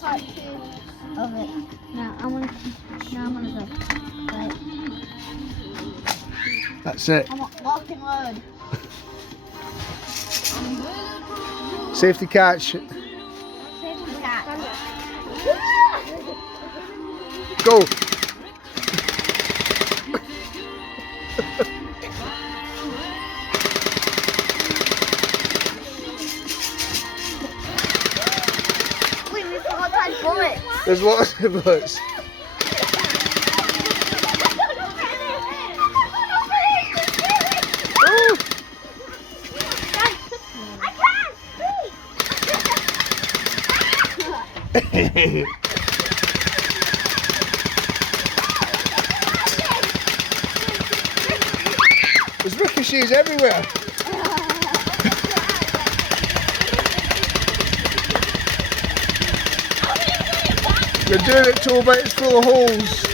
part 2 of it. Now I'm gonna go. Right. That's it. I'm lock and load. Safety catch. Safety catch. Go. Wait, we forgot to add bullets. There's lots of bullets. Oh. There's ricochets everywhere. You're doing it, Toby, it's full of holes.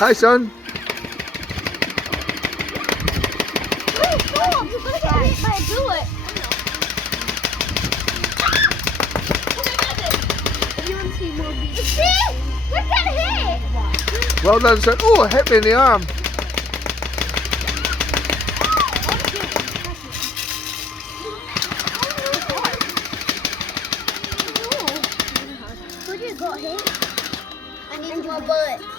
Hi, son. Well done, son. Oh, it hit me in the arm. I need more bullets.